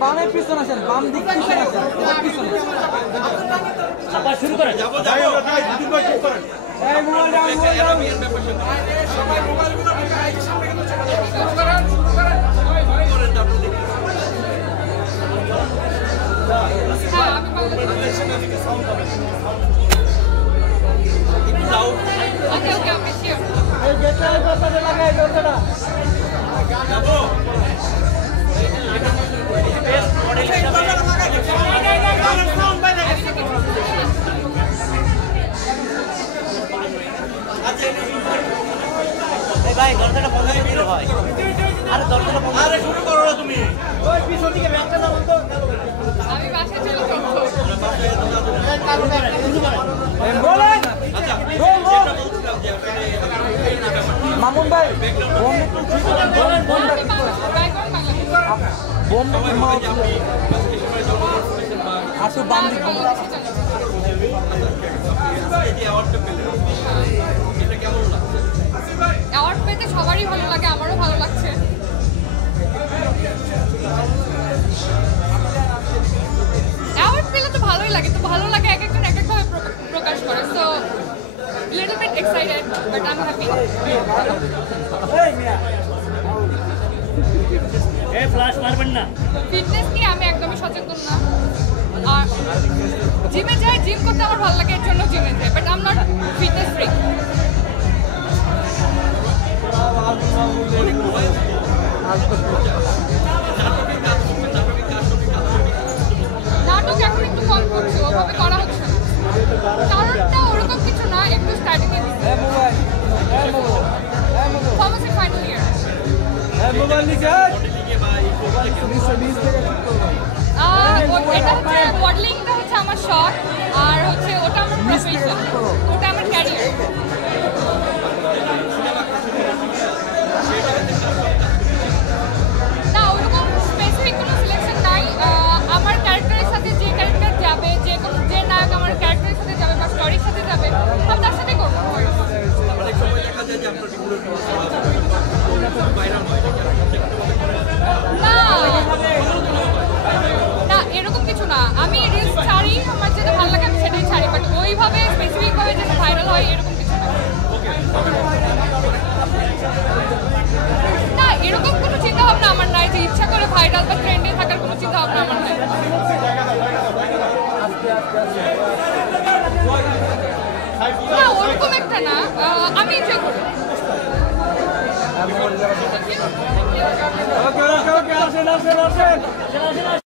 বামের পিছন আছেন, বাম দিক পিছন আছেন, পিছন আবার শুরু করেন। এই মোবাইল ডাউন, মোবাইল ডাউন। সবাই মোবাইলগুলো সামনে কিন্তু চলে যাবে। শুরু করেন, শুরু করেন। সবাই ভাই করেন আপনি দেখুন। হ্যাঁ, আমি বাংলাদেশে সাউন্ড হবে। ওকে ওকে ওকে শিওর। এই গেটটা দরজাটা লাগাই, দরজাটা। যাবো। বেস্ট মডেল হিসেবে সাউন্ড বাইরে গেছে। এই ভাই দরজাটা বন্ধ করে দিতে হয়। আরে দরজাটা বন্ধ আরে শুরু করো না তুমি। ওই পিছন দিকে ব্যাগটা দাও তো। আমি বাসায় চলে যাবো। এই বলেন। আচ্ছা, রোল, রোল। যেটা বলছিলাম যে মামুন ভাই, বোম একটু ঠিক করেন, বোম, বোমটা আমি ঠিক করেন। বাংলাদেশ। বোমটা সবাই ঠিক বলে করেন। যে আপনি আজকে সময় জন্মগ্রহণ করেছেন বা আসো বাম দিক। বাংলাদেশে চলে যাবো। এই যে অ্যাওয়ার্ডটা পেলেন এটা কেমন লাগছে? অ্যাওয়ার্ড পেতে সবারই ভালো লাগে, আমারও ভালো লাগছে। অ্যাওয়ার্ড পেলে তো ভালোই লাগে, তো ভালো লাগে এক একজন এক একভাবে প্রকাশ করে। So little bit excited but I am happy. এই মিয়া। এই ফ্ল্যাশ মারবেন না। ফিটনেস নিয়ে আমি একদমই সচেতন না। আর জিমে যাই, জিম করতে আমার ভালো লাগে, এর জন্য জিমে যাই, but I am not fitness freak. নাটক এখন একটু কম করছে, ওভাবে করা হচ্ছে না। কারণটা ওরকম কিছু না, একটু স্টার্টিংয়ে দিচ্ছে। এই মোবাইল, এই মোবাইল, এই মোবাইল। Pharmacy final year. এই মোবাইল নিচে। নিচে, নিচ থেকে ঠিক করবেন। এটা হচ্ছে মডেলিংটা হচ্ছে আমার শখ, আর হচ্ছে ওটা আমার প্রফেশন, ওটা আমার ক্যারিয়ার। না, ওরকম স্পেসিফিক কোনো সিলেকশন নাই। আমার ক্যারেক্টারের সাথে যে ক্যারেক্টার যাবে, যে নায়ক আমার ক্যারেক্টারের সাথে যাবে বা স্টোরির সাথে যাবে, আমি তার সাথেই করবো। অনেক সময় দেখা যায় যে আপনার রেগুলার ভাইরাল হয় না না, এরকম কিছু না। আমি রিলস ছাড়ি, আমার যেটা ভালো লাগে আমি সেটাই ছাড়ি, বাট ওইভাবে স্পেসিফিকভাবে যেটা ভাইরাল হয় এরকম কিছু না। না, এরকম কোনো চিন্তা ভাবনা আমার নাই যে ইচ্ছা করে ভাইরাল বা ট্রেন্ডে থাকার কোনো চিন্তা ভাবনা আমার নাই। না, ওরকম একটা না, আমি এনজয় করি। ওকে, ওকে, ওকে, আসেন, আসেন, আসেন।